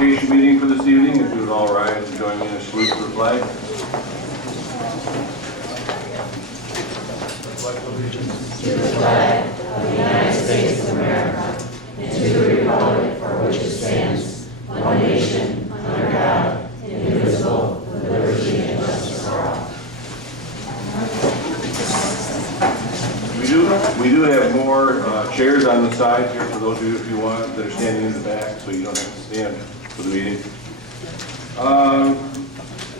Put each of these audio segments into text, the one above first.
Education meeting for this evening. If you would all rise and join me in a salute to the flag. To the flag of the United States of America and to the republic for which it stands, one nation, under God, indivisible, with liberty and justice for all. We do have more chairs on the side here for those of you, if you want, that are standing in the back, so you don't have to stand for the meeting.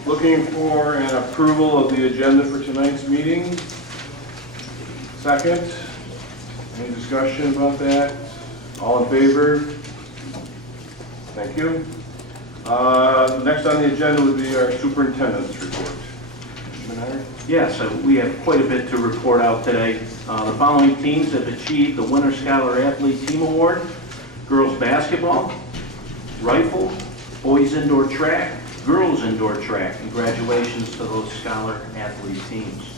Looking for an approval of the agenda for tonight's meeting. Second. Any discussion about that? All in favor? Thank you. Next on the agenda would be our superintendent's report. Mr. Menard? Yes, we have quite a bit to report out today. The following teams have achieved the Winter Scholar Athlete Team Award: girls basketball, rifle, boys indoor track, girls indoor track. Congratulations to those Scholar Athlete teams.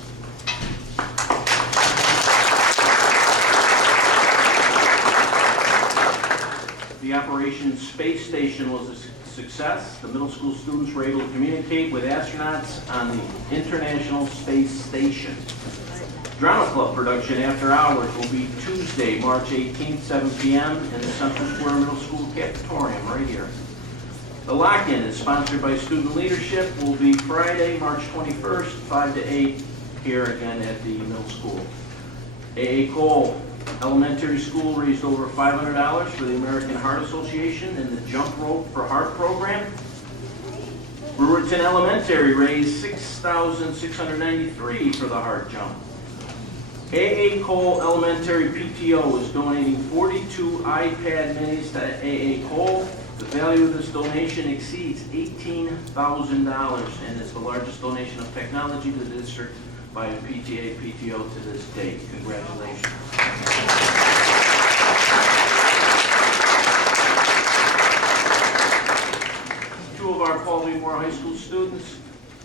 The Operation Space Station was a success. The middle school students were able to communicate with astronauts on the International Space Station. Drama Club production After Hours will be Tuesday, March 18th, 7 p.m. in the Central Square Middle School cafetorium right here. The Lock-In is sponsored by Student Leadership. Will be Friday, March 21st, 5 to 8, here again at the middle school. A.A. Cole Elementary School raised over $500 for the American Heart Association in the Jump Rope for Heart program. Brewerton Elementary raised $6,693 for the Heart Jump. A.A. Cole Elementary PTO is donating 42 iPad minis to A.A. Cole. The value of this donation exceeds $18,000 and is the largest donation of technology to the district by a PTO to this date. Congratulations. Two of our Paul B. Moore High School students,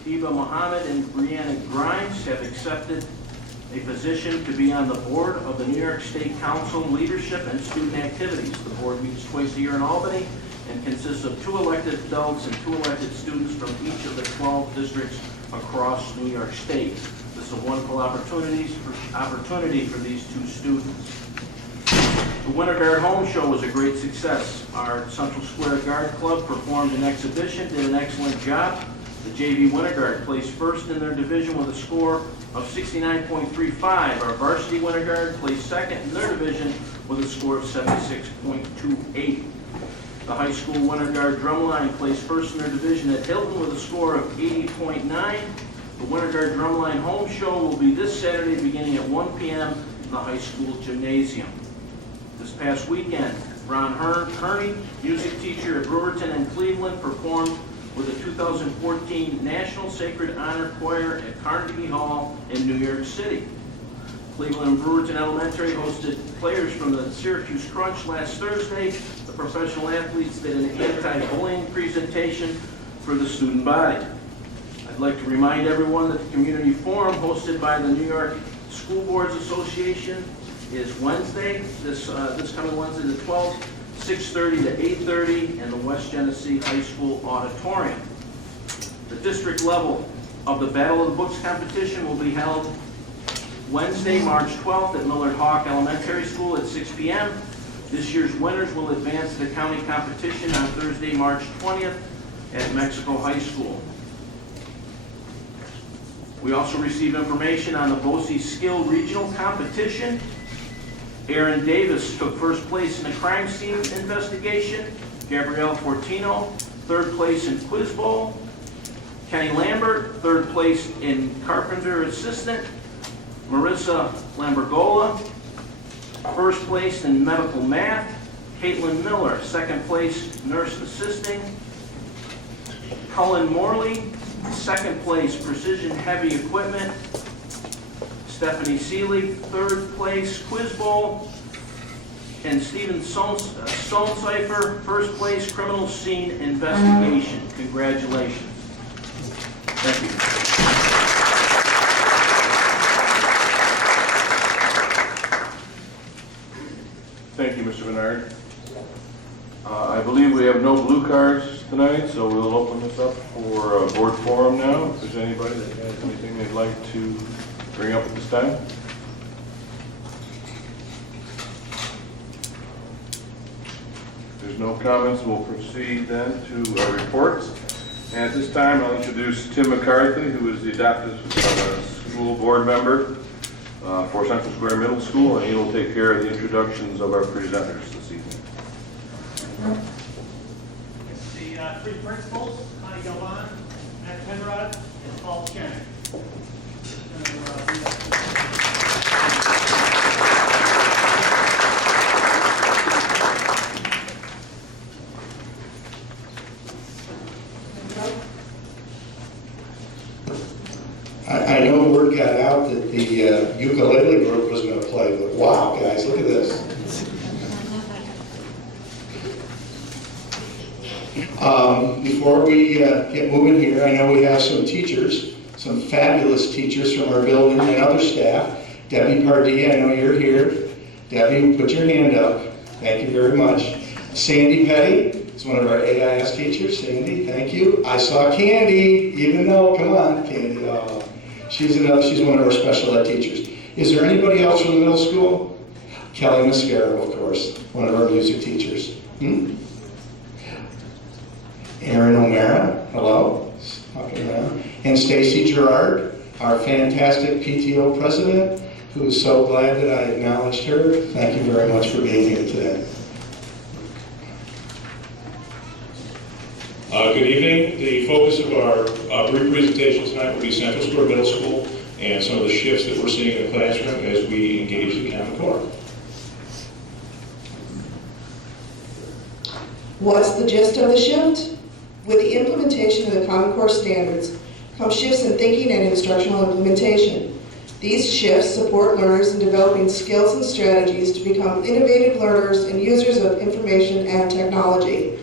Eva Muhammad and Brianna Grimes, have accepted a position to be on the board of the New York State Council Leadership and Student Activities. The board meets twice a year in Albany and consists of 2 elected adults and 2 elected students from each of the 12 districts across New York State. This is a wonderful opportunity for these 2 students. The Winter Guard Home Show was a great success. Our Central Square Guard Club performed an exhibition, did an excellent job. The JV Winter Guard placed first in their division with a score of 69.35. Our varsity Winter Guard placed second in their division with a score of 76.28. The high school Winter Guard Drumline placed first in their division at Hilton with a score of 80.9. The Winter Guard Drumline Home Show will be this Saturday beginning at 1 p.m. in the high school gymnasium. This past weekend, Ron Herney, music teacher at Brewerton and Cleveland, performed with the 2014 National Sacred Honor Choir at Carnegie Hall in New York City. Cleveland and Brewerton Elementary hosted players from the Syracuse Crunch last Thursday. The professional athletes did an anti-bullying presentation for the student body. I'd like to remind everyone that the community forum hosted by the New York School Boards Association is Wednesday, this coming Wednesday the 12th, 6:30 to 8:30 in the West Genesee High School auditorium. The district level of the Battle of the Books competition will be held Wednesday, March 12th at Millard Hawk Elementary School at 6 p.m. This year's winners will advance to the county competition on Thursday, March 20th at Mexico High School. We also received information on the BOCES Skill Regional Competition. Aaron Davis took first place in the crime scene investigation. Gabrielle Fortino, third place in Quiz Bowl. Kenny Lambert, third place in Carpenter Assistant. Marissa Lambergola, first place in Medical Math. Caitlin Miller, second place Nurse Assisting. Cullen Morley, second place Precision Heavy Equipment. Stephanie Seeley, third place Quiz Bowl. And Stephen Solcipher, first place Criminal Scene Investigation. Congratulations. Thank you. Thank you, Mr. Menard. I believe we have no blue cards tonight, so we'll open this up for a board forum now. If there's anybody that has anything they'd like to bring up at this time. If there's no comments, we'll proceed then to our reports. And at this time, I'll introduce Tim McCarthy, who is the adopted school board member for Central Square Middle School, and he will take care of the introductions of our presenters this evening. The three principals, Connie Galvan, Matt Penrod, and Paul Shannon. I know word got out that the ukulele group was going to play, but wow, guys, look at this. Before we get moving here, I know we have some teachers, some fabulous teachers from our building and other staff. Debbie Pardee, I know you're here. Debbie, put your hand up. Thank you very much. Sandy Petty is one of our AIS teachers. Sandy, thank you. I saw Candy, even though, come on, Candy. Oh, she's one of our special ed teachers. Is there anybody else from the middle school? Kelly Mascaro, of course, one of our music teachers. Erin O'Mara, hello, walking around. And Stacy Gerard, our fantastic PTO president, who is so glad that I acknowledged her. Thank you very much for being here today. Good evening. The focus of our brief presentation tonight will be Central Square Middle School and some of the shifts that we're seeing in the classroom as we engage the Common Core. What's the gist of the shift? With the implementation of the Common Core standards come shifts in thinking and instructional implementation. These shifts support learners in developing skills and strategies to become innovative learners and users of information and technology.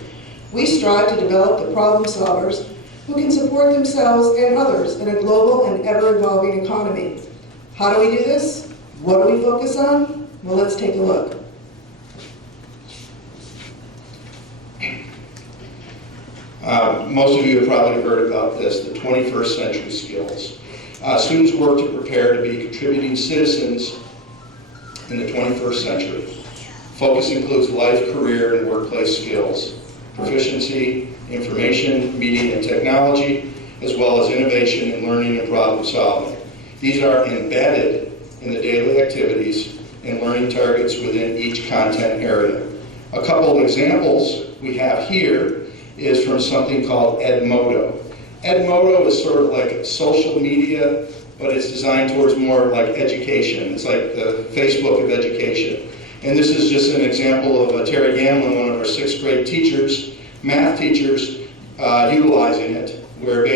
We strive to develop the problem solvers who can support themselves and others in a global and ever-evolving economy. How do we do this? What do we focus on? Well, let's take a look. Most of you have probably heard about this, the 21st century skills. Students work to prepare to be contributing citizens in the 21st century. Focus includes life, career, and workplace skills, proficiency, information, media, and technology, as well as innovation in learning and problem solving. These are embedded in the daily activities and learning targets within each content area. A couple of examples we have here is from something called Edmodo. Edmodo is sort of like social media, but it's designed towards more like education. It's like the Facebook of education. And this is just an example of Terry Gamlin, one of our 6th grade teachers, math teachers, utilizing it, where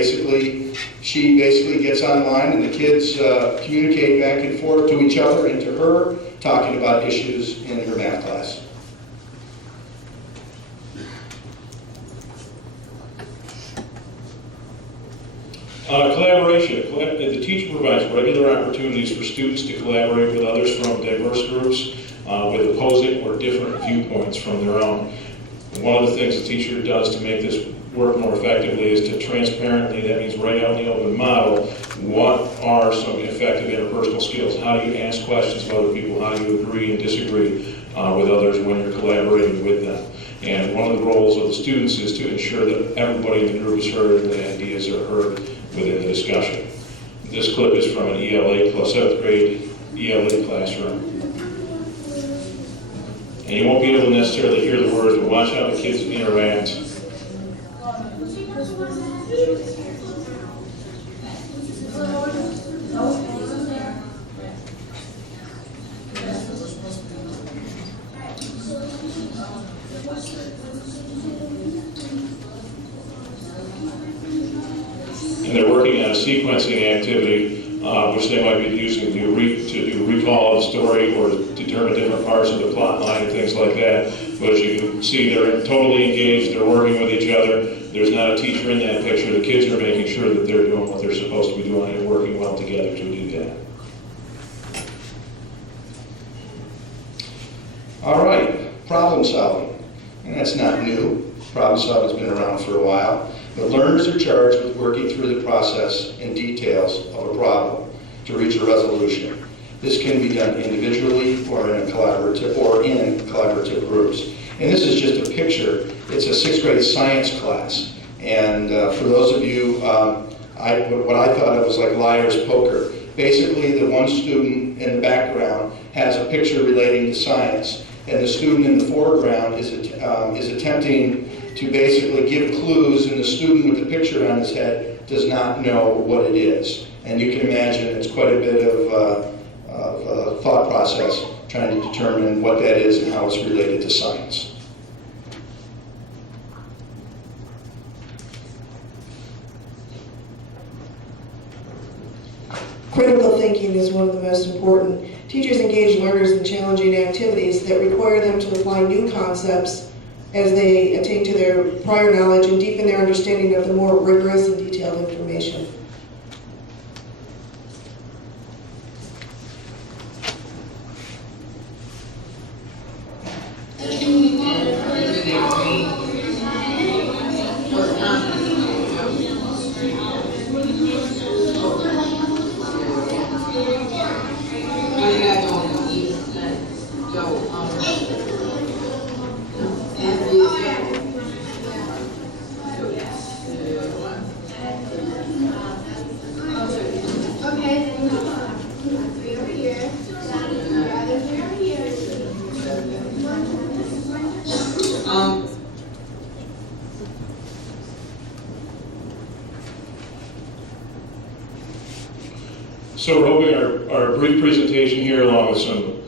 she basically gets online and the kids communicate back and forth to each other and to her, talking about issues in her math class. Collaboration. The teacher provides regular opportunities for students to collaborate with others from diverse groups with opposing or different viewpoints from their own. One of the things the teacher does to make this work more effectively is to transparently, that means right out in the open model, what are some effective interpersonal skills? How do you ask questions of other people? How do you agree and disagree with others when you're collaborating with them? And one of the roles of the students is to ensure that everybody in the group is heard and the ideas are heard within the discussion. This clip is from an ELA, 7th grade ELA classroom. And you won't be able to necessarily hear the words, but watch how the kids interact. And they're working on a sequencing activity, which they might be using to do recall of the story or to determine different parts of the plot line and things like that. But as you can see, they're totally engaged, they're working with each other. There's not a teacher in that picture. The kids are making sure that they're doing what they're supposed to be doing and working well together to do that. All right, problem solving. and that's not new. Problem solving's been around for a while. But learners are charged with working through the process and details of a problem to reach a resolution. This can be done individually or in collaborative groups. And this is just a picture. It's a 6th grade science class. And for those of you, what I thought of was like liar's poker. Basically, the one student in the background has a picture relating to science, and the student in the foreground is attempting to basically give clues, and the student with the picture on his head does not know what it is. And you can imagine it's quite a bit of thought process trying to determine what that is and how it's related to science. Critical thinking is one of the most important. Teachers engage learners in challenging activities that require them to apply new concepts as they attain to their prior knowledge and deepen their understanding of the more rigorous and detailed information. So we're hoping our brief presentation here, along with some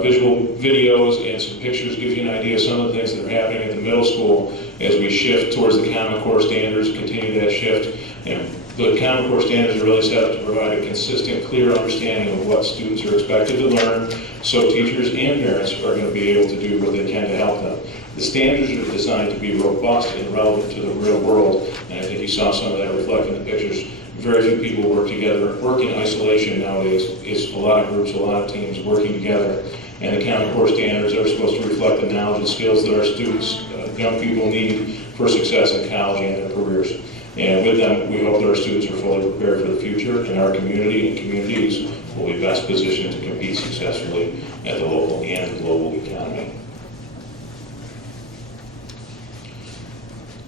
visual videos and some pictures, gives you an idea of some of the things that are happening at the middle school as we shift towards the Common Core standards, continue that shift. And the Common Core standards are really set up to provide a consistent, clear understanding of what students are expected to learn, so teachers and parents are going to be able to do what they can to help them. The standards are designed to be robust and relevant to the real world, and I think you saw some of that reflected in the pictures. Very few people work together, work in isolation nowadays. It's a lot of groups, a lot of teams working together. And the Common Core standards are supposed to reflect the knowledge and skills that our students, young people need for success in college and their careers. And with them, we hope that our students are fully prepared for the future, and our community and communities will be best positioned to compete successfully at the local and global economy.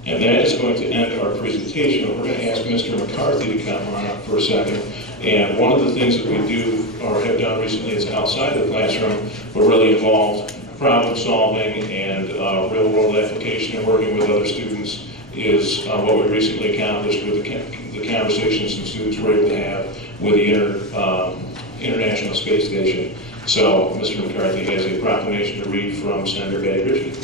And that is going to end our presentation. We're going to ask Mr. McCarthy to come on up for a second. And one of the things that we do or have done recently is outside the classroom. We're really involved problem solving and real world application and working with other students is what we recently accomplished with the conversations some students were able to have with the International Space Station. So Mr. McCarthy has a proclamation to read from Senator Betty Ritchie.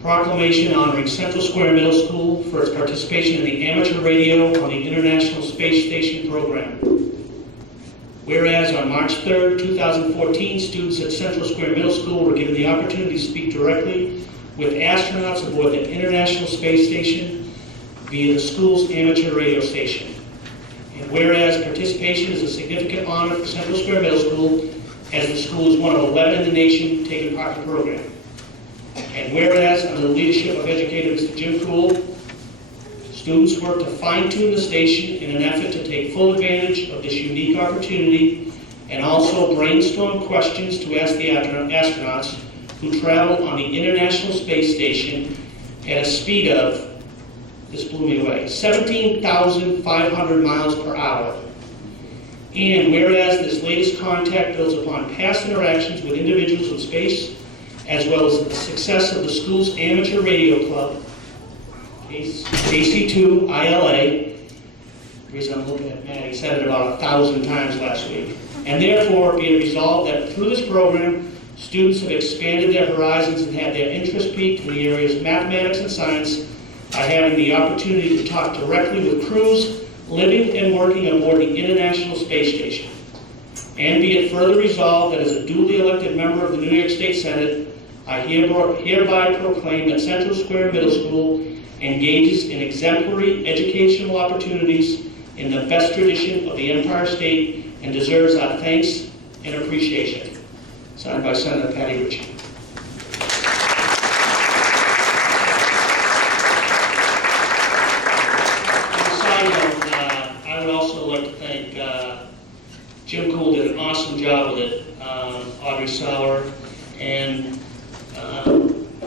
Proclamation honoring Central Square Middle School for its participation in the amateur radio on the International Space Station program. Whereas on March 3rd, 2014, students at Central Square Middle School were given the opportunity to speak directly with astronauts aboard the International Space Station via the school's amateur radio station. And whereas participation is a significant honor for Central Square Middle School, as the school is one of 11 in the nation taking part in the program. And whereas, under the leadership of educator Mr. Jim Cool, students work to fine-tune the station in an effort to take full advantage of this unique opportunity and also brainstorm questions to ask the astronauts who travel on the International Space Station at a speed of, this blew me away, 17,500 miles per hour. And whereas this latest contact builds upon past interactions with individuals in space, as well as the success of the school's amateur radio club, AC2 ILA, the reason I'm looking at Matt, he said it about 1,000 times last week, and therefore be it resolved that through this program, students have expanded their horizons and had their interest piqued in the areas of mathematics and science by having the opportunity to talk directly with crews living and working aboard the International Space Station. And be it further resolved that as a duly elected member of the New York State Senate, I hereby proclaim that Central Square Middle School engages in exemplary educational opportunities in the best tradition of the Empire State and deserves our thanks and appreciation. Signed by Senator Patty Ritchie. On a side note, I would also like to thank Jim Cool did an awesome job with it, Audrey Sauer, and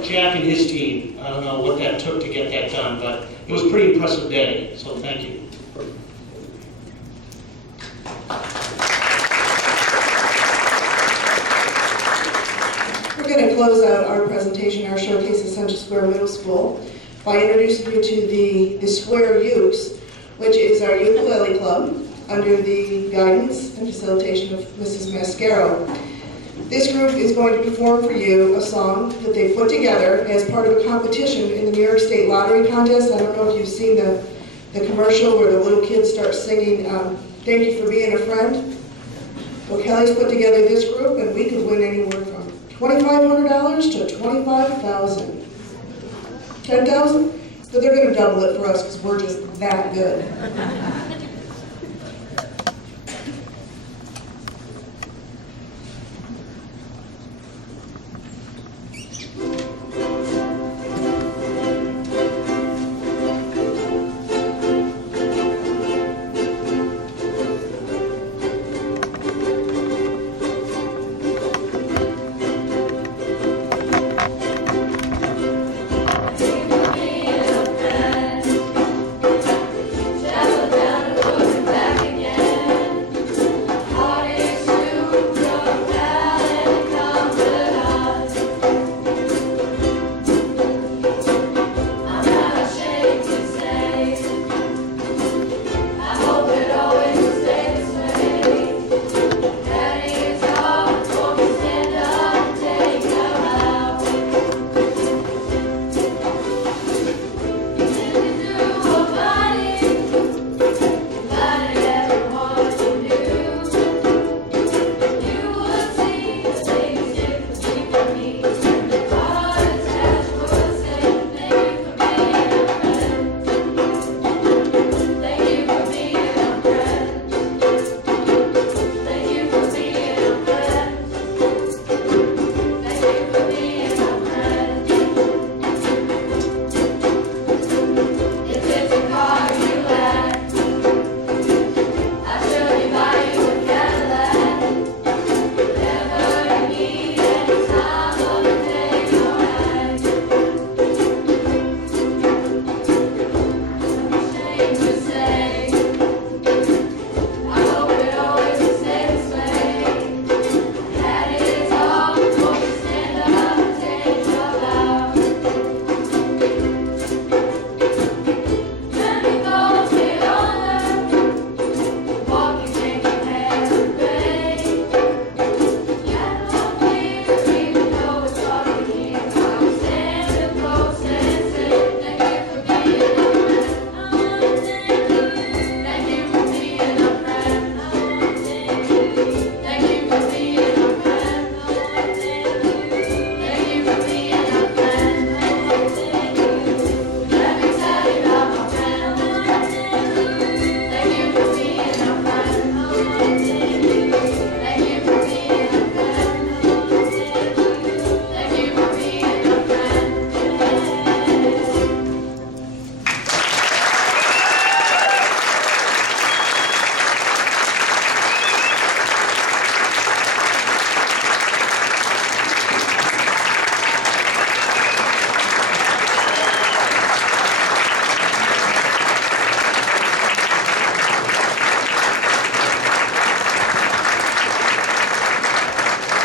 Jack and his team. I don't know what that took to get that done, but it was a pretty impressive day, so thank you. We're going to close out our presentation, our showcase at Central Square Middle School, by introducing you to the Square Youths, which is our ukulele club under the guidance and facilitation of Mrs. Mascaro. This group is going to perform for you a song that they put together as part of a competition in the New York State Lottery Contest. I don't know if you've seen the commercial where the little kids start singing, "Thank you for being a friend." Well, Kelly's put together this group, and we could win anywhere from $2,500 to $25,000. $10,000? But they're going to double it for us because we're just that good.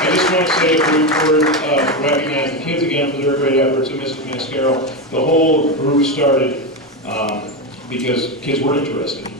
I just want to say a brief word, recognize the kids again for their great efforts, and Mrs. Mascaro. The whole group started because kids were interested.